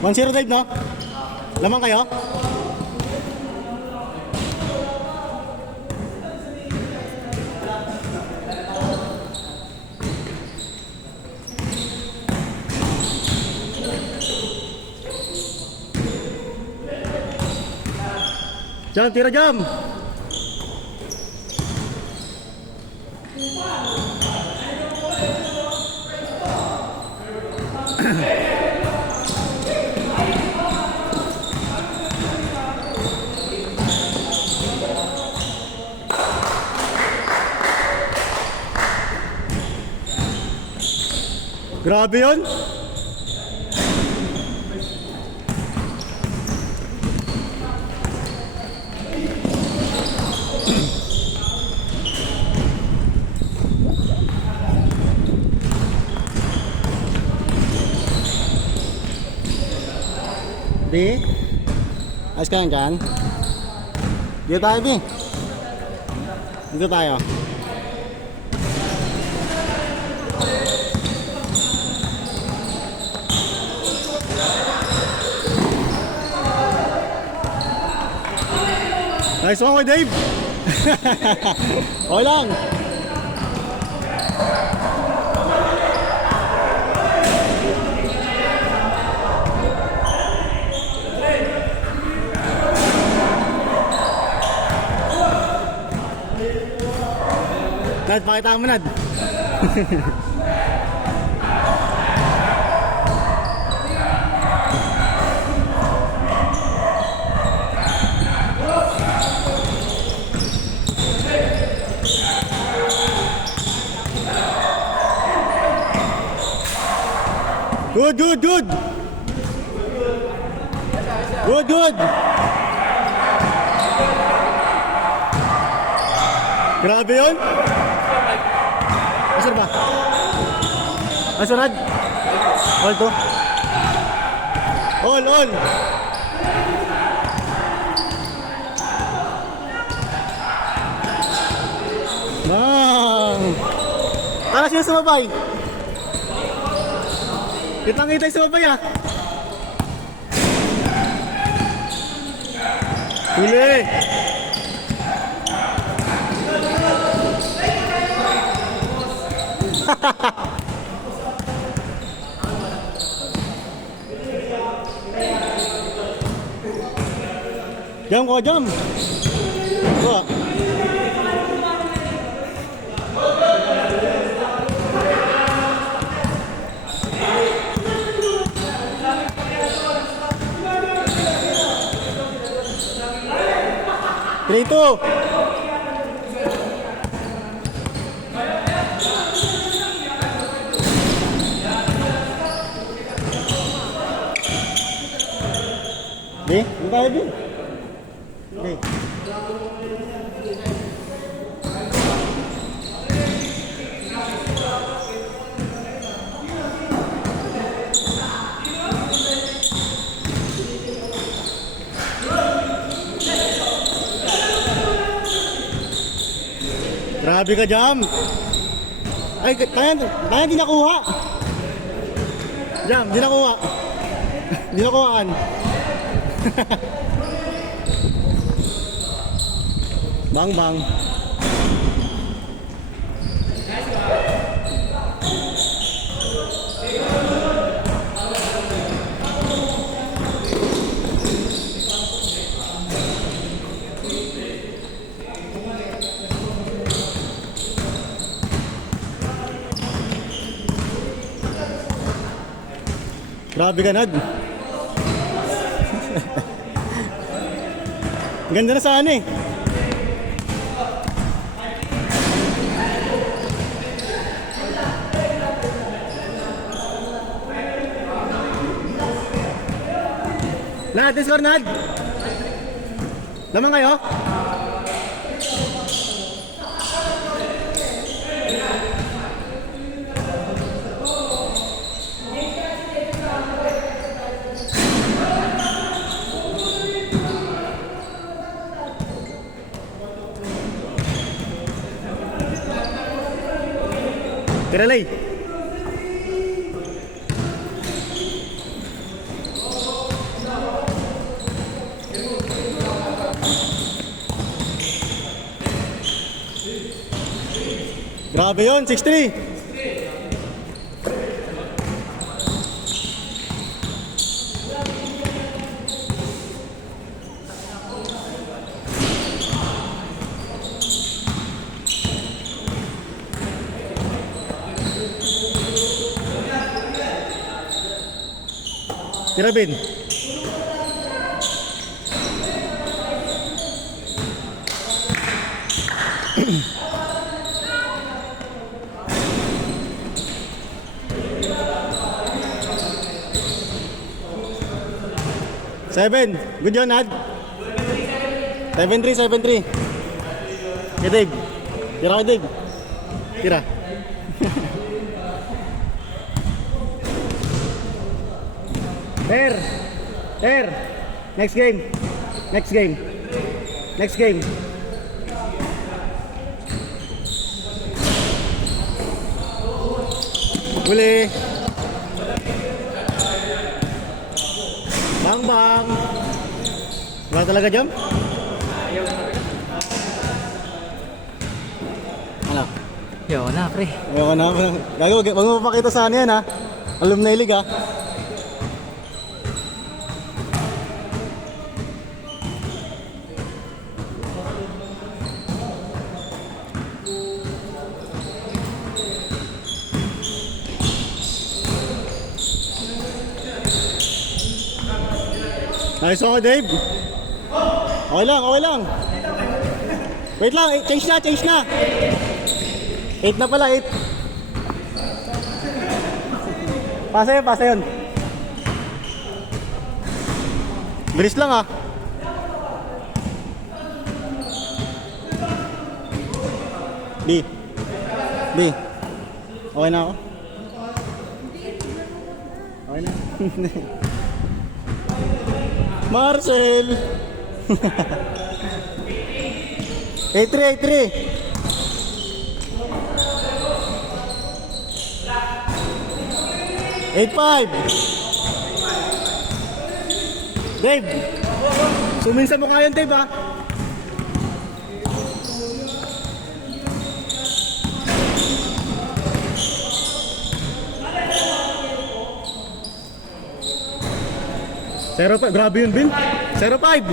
1-0 Dave, no? Lamang kayo? Jam, tira jam. Grabe yun. Bi, ayos ka lang dyan? Dito tayo, Bi. Dito tayo. Nice one, Dave. Okay lang. Nad, pakita mo, Nad. Good, good, good. Good, good. Grabe yun. Asar ba? Asurad? All to? All, all. Tara siya sumabay. Kitang-kita yung sumabay ah. Huli. Jam ko, jam. Wah. Itu. Nih, buka aja. Nih. Grabe ka, Jam. Ay, tayo di nakuha. Jam, di nakuha. Di nakuhaan. Bang, bang. Grabe ka, Nad. Ganda na sana eh. Nad, score, Nad. Lamang kayo? Tiralay. Grabe yun, 6-3. Tira, Ben. Seven. Good yun, Ad. 7-3, 7-3. Okay, Dave. Tira ka, Dave. Tira. Ter. Ter. Next game. Next game. Next game. Huli. Bang bang. Wala talaga jam? Ano? Yo na, pre. Ayoko na. Gago, wag mo papakita sa ano yan ha. Alumni League ha. Nice one, Dave. Okay lang, okay lang. Wait lang, change na, change na. 8 na pala, 8. Pasa yun, pasa yun. Bilis lang ah. B. B. Okay na ako? Okay na. Marcel. 8-3, 8-3. Dave, suminsa mo kaya yun, Dave, ha? Zero 5, grabe yun, Bin. 0-5.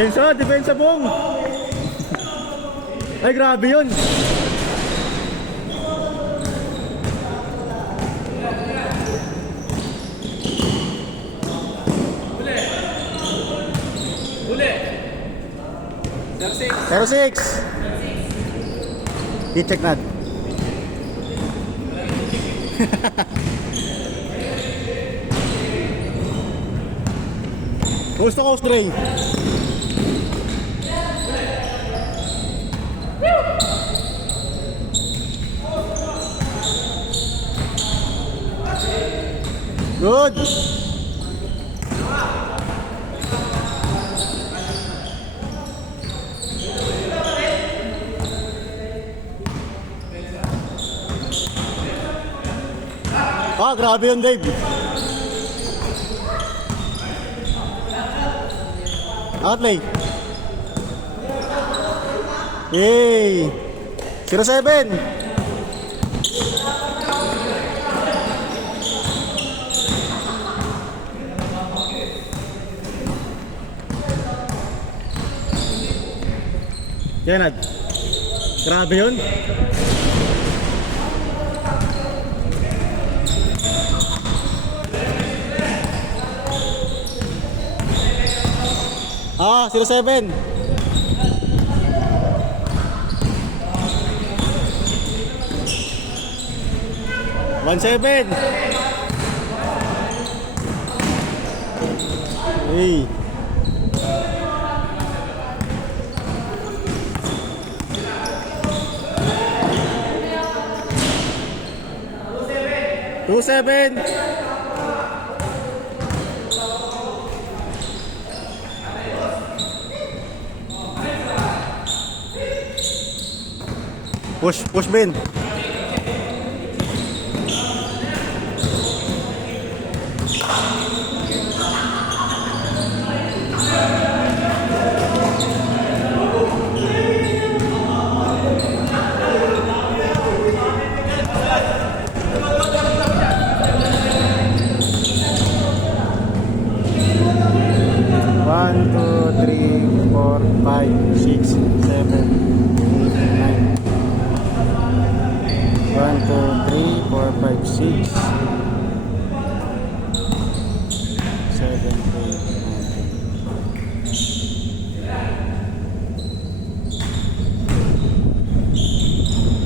Depensa, depensa bong. Ay, grabe yun. Uli. 06. I-check natin. Coast to coast, Ray. Good. Ah, grabe yun, Dave. Outlay. Yay. 07. Yan, grabe yun. Ah, 07. One seven. Hey. Two seven. Push Ben. One, two, three, four, five, six, seven, eight, nine. 1, 2, 3, 4, 5, 6, 7, 8, 9.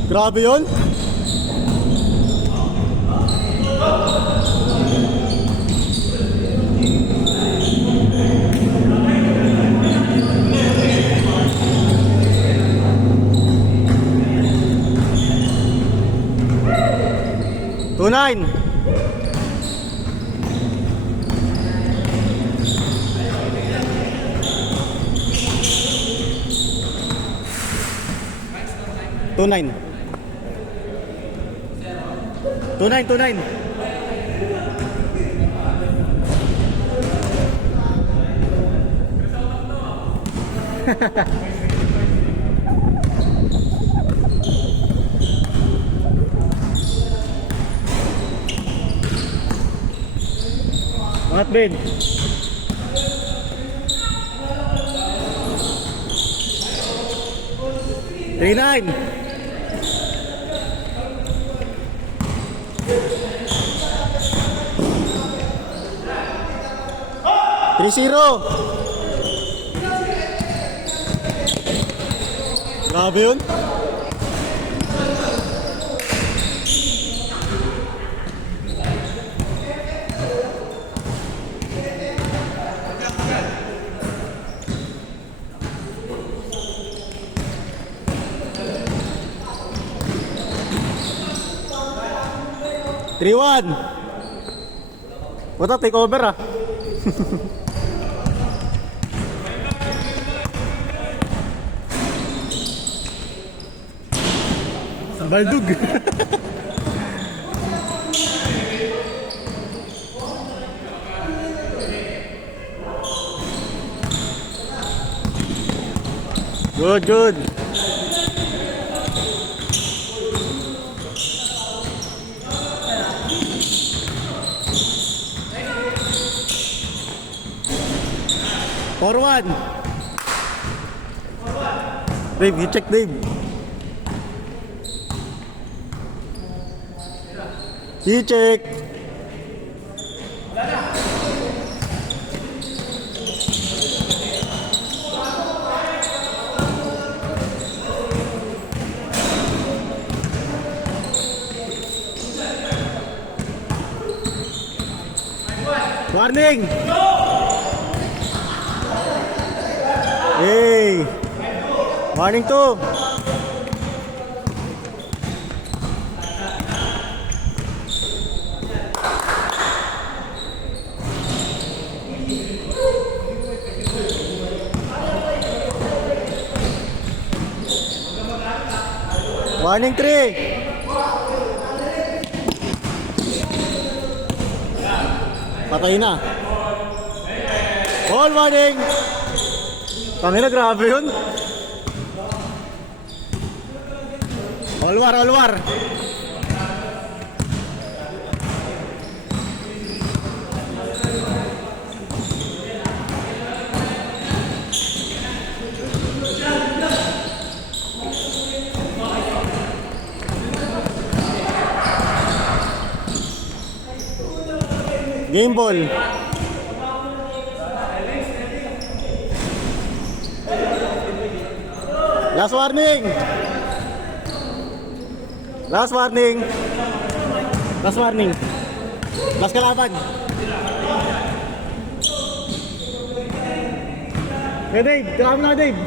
Grabe yun. Tunain. Tunain. Tunain. Angat Ben. Three nine. 3-0. Grabe yun. Three-one. Puta, take over ah. Baldug. Good. Forward. Dave, you check Dave. You check. Warning. Hey. Warning to. Warning 3. Patay na. All warning. Kanina grabe yun. All war. Game ball. Last warning. Last kalaban. Hey Dave, tawag na Dave.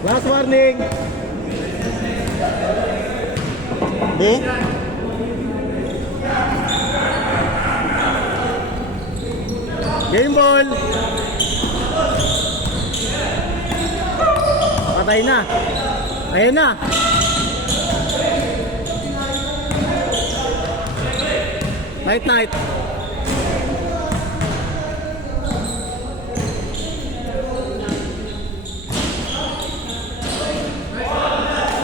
Last warning. Di? Game ball. Patay na. Ayan na. Night.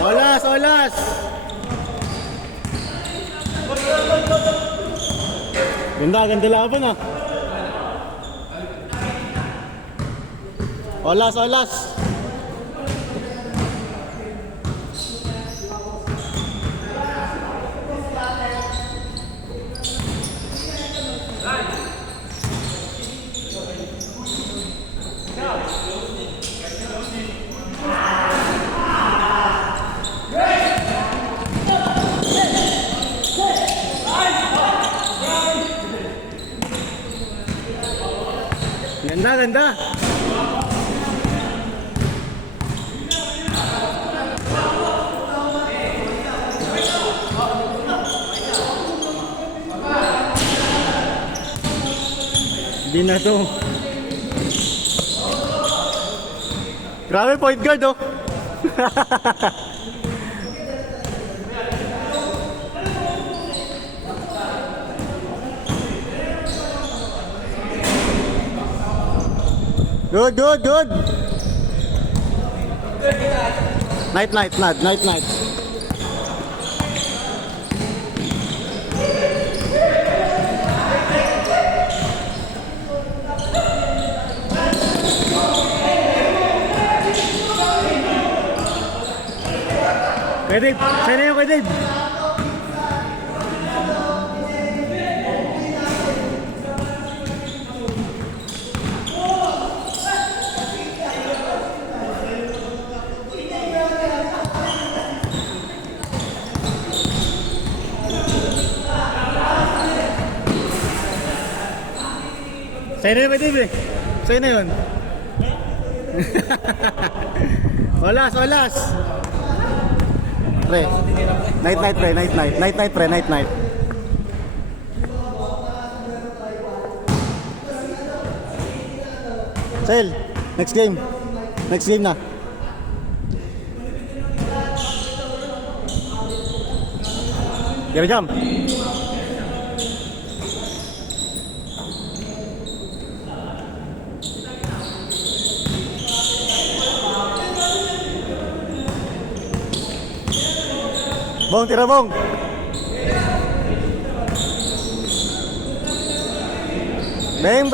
Olas. Ganda laban ah. Olas. Ganda. Di na to. Grabe point guard oh. Good. Night. Kay Dave, sa'yo na yun kay Dave. Sa'yo na yun kay Dave eh. Sa'yo na yun. Olas. Pre. Night, pre. Night. Sel, next game na. Gary jam. Bong, tira bong. Bang.